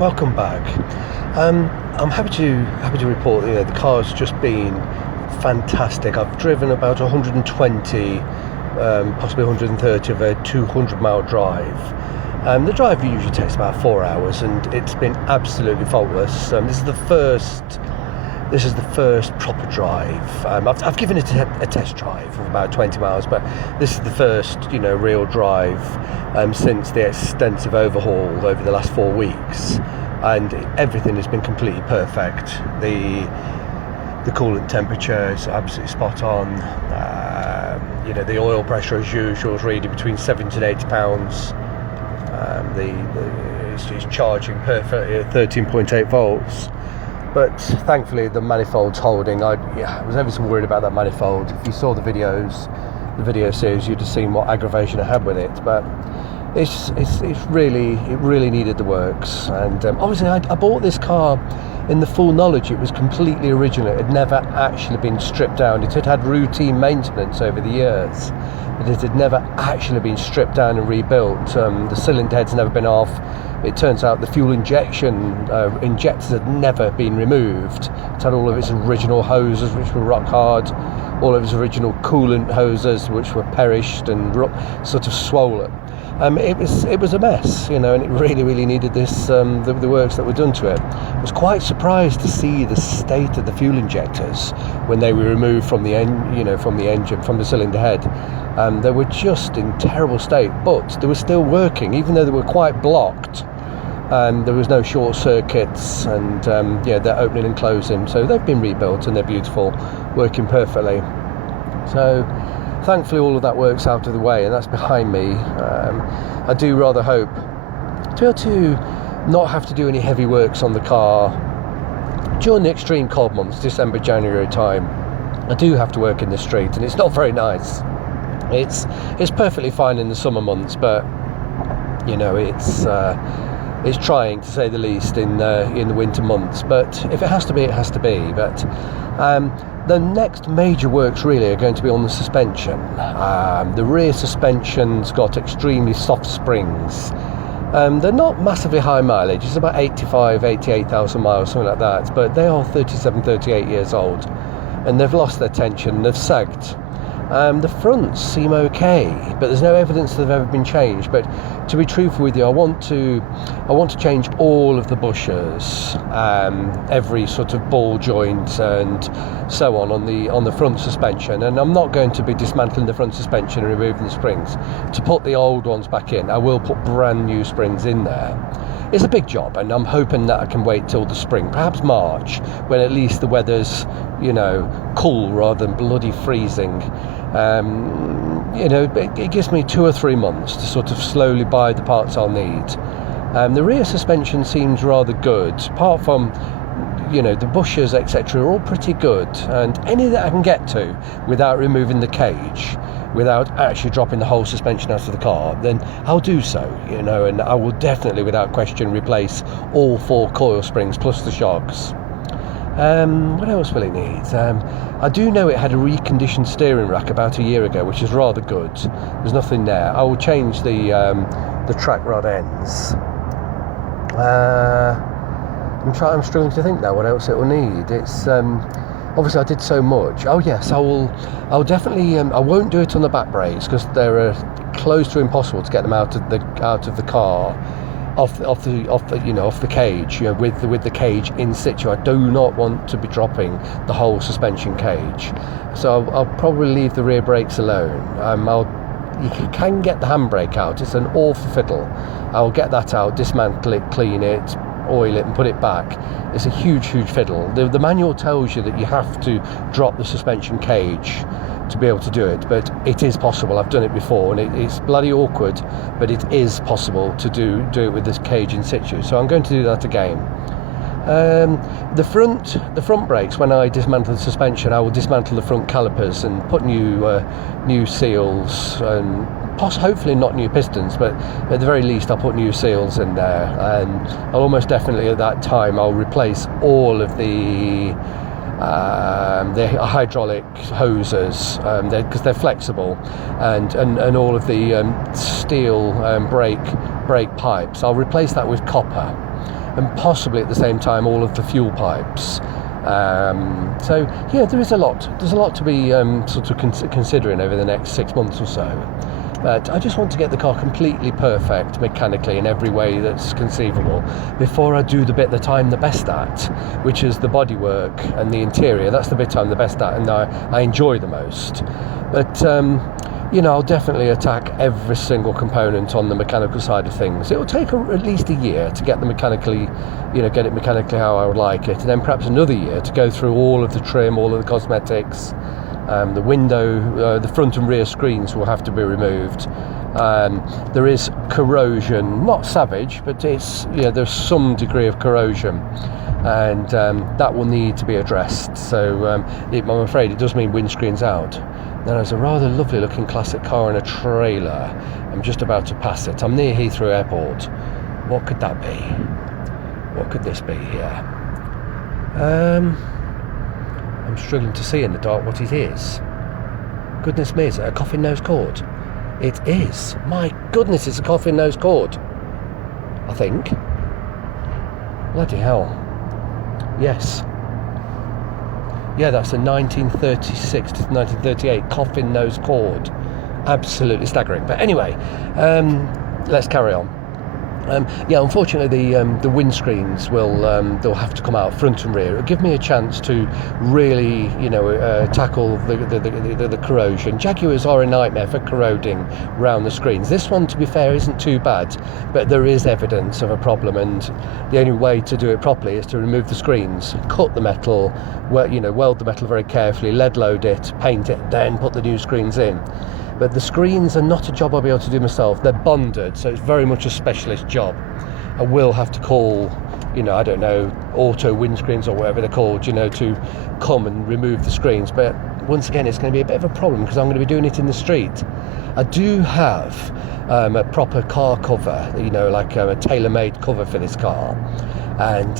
Welcome back. I'm happy to report that the car's just been fantastic. I've driven about 120, possibly 130 of a 200-mile drive. The drive usually takes about 4 hours, and it's been absolutely faultless. This is the first proper drive. I've given it a test drive of about 20 miles, but this is the first, real drive since the extensive overhaul over the last 4 weeks, and everything has been completely perfect. The coolant temperature is absolutely spot on. The oil pressure, as usual, is reading between 70 and 80 pounds. It's charging perfectly at 13.8 volts. But thankfully the manifold's holding. I was ever so worried about that manifold. If you saw the video series, you'd have seen what aggravation I had with it. But it really needed the works. And obviously I bought this car in the full knowledge it was completely original. It had never actually been stripped down. It had had routine maintenance over the years, but it had never actually been stripped down and rebuilt. The cylinder head's never been off. It turns out the fuel injectors had never been removed. It had all of its original hoses, which were rock hard, all of its original coolant hoses, which were perished and sort of swollen. It was a mess, and it really needed this, the works that were done to it. I was quite surprised to see the state of the fuel injectors when they were removed from the engine, from the cylinder head. They were just in terrible state, but they were still working, even though they were quite blocked. There was no short circuits, and they're opening and closing. So they've been rebuilt and they're beautiful, working perfectly. So thankfully all of that work's out of the way, and that's behind me. I do rather hope to be able to not have to do any heavy works on the car during the extreme cold months, December, January time. I do have to work in the street, and it's not very nice. It's perfectly fine in the summer months, but it's trying, to say the least, in the winter months. But if it has to be, it has to be. But the next major works really are going to be on the suspension. The rear suspension's got extremely soft springs. They're not massively high mileage. It's about 88,000 miles, something like that. But they are 38 years old, and they've lost their tension. They've sagged. The fronts seem okay, but there's no evidence that they've ever been changed. But to be truthful with you, I want to change all of the bushers, every sort of ball joint and so on the front suspension. And I'm not going to be dismantling the front suspension and removing the springs to put the old ones back in. I will put brand new springs in there. It's a big job, and I'm hoping that I can wait till the spring, perhaps March, when at least the weather's cool rather than bloody freezing. It gives me 2 or 3 months to sort of slowly buy the parts I'll need. The rear suspension seems rather good, apart from the bushers, etc., are all pretty good, and any that I can get to without removing the cage, without actually dropping the whole suspension out of the car, then I'll do so, and I will definitely, without question, replace all 4 coil springs plus the shocks. What else will it need? I do know it had a reconditioned steering rack about a year ago, which is rather good. There's nothing there. I will change the track rod ends. I'm struggling to think now what else it will need. It's obviously I did so much. Oh yes, I'll definitely. I won't do it on the back brakes because they're close to impossible to get them out of the car, off the cage. With the cage in situ. I do not want to be dropping the whole suspension cage. So I'll probably leave the rear brakes alone. You can get the handbrake out. It's an awful fiddle. I'll get that out, dismantle it, clean it, oil it and put it back. It's a huge fiddle. The manual tells you that you have to drop the suspension cage to be able to do it, but it is possible. I've done it before, and it's bloody awkward, but it is possible to do it with this cage in situ. So I'm going to do that again. The front brakes, when I dismantle the suspension, I will dismantle the front calipers and put new seals, and hopefully not new pistons, but at the very least I'll put new seals in there. And I'll almost definitely at that time I'll replace all of the hydraulic hoses, because they're flexible, and all of the steel brake pipes. I'll replace that with copper. and possibly at the same time all of the fuel pipes. So yeah, there's a lot to be sort of considering over the next 6 months or so. But I just want to get the car completely perfect mechanically in every way that's conceivable before I do the bit that I'm the best at, which is the bodywork and the interior. That's the bit I'm the best at and I enjoy the most. But I'll definitely attack every single component on the mechanical side of things. It will take at least a year to get the mechanically, get it mechanically how I would like it, and then perhaps another year to go through all of the trim, all of the cosmetics. The window, the front and rear screens will have to be removed. There is corrosion, not savage, but it's there's some degree of corrosion, and that will need to be addressed. So I'm afraid it does mean windscreens out. Now there's a rather lovely looking classic car in a trailer. I'm just about to pass it. I'm near Heathrow Airport. What could that be? What could this be here? I'm struggling to see in the dark what it is. Goodness me, is it a Coffin Nose Cord? It is. My goodness, it's a Coffin Nose Cord. I think. Bloody hell. Yes. Yeah, that's a 1936 to 1938 Coffin Nose Cord. Absolutely staggering. But anyway, let's carry on. Unfortunately, the windscreens they'll have to come out front and rear. It'll give me a chance to really, tackle the corrosion. Jaguars are a nightmare for corroding round the screens. This one, to be fair, isn't too bad, but there is evidence of a problem, and the only way to do it properly is to remove the screens, cut the metal, weld the metal very carefully, lead load it, paint it, then put the new screens in. But the screens are not a job I'll be able to do myself. They're bonded, so it's very much a specialist job. I will have to call, auto windscreens or whatever they're called, to come and remove the screens. But once again, it's going to be a bit of a problem because I'm going to be doing it in the street. I do have a proper car cover, like a tailor-made cover for this car. And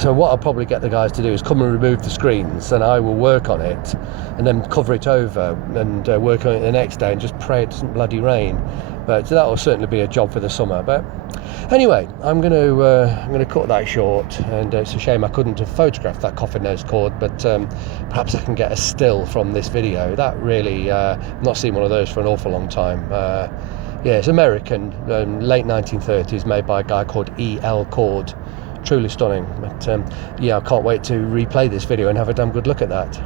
so what I'll probably get the guys to do is come and remove the screens, and I will work on it and then cover it over and work on it the next day and just pray it doesn't bloody rain. But that will certainly be a job for the summer. But anyway, I'm going to cut that short, and it's a shame I couldn't have photographed that Coffin Nose Cord, but perhaps I can get a still from this video. That really, I've not seen one of those for an awful long time. It's American, late 1930s, made by a guy called E.L. Cord. Truly stunning. But I can't wait to replay this video and have a damn good look at that.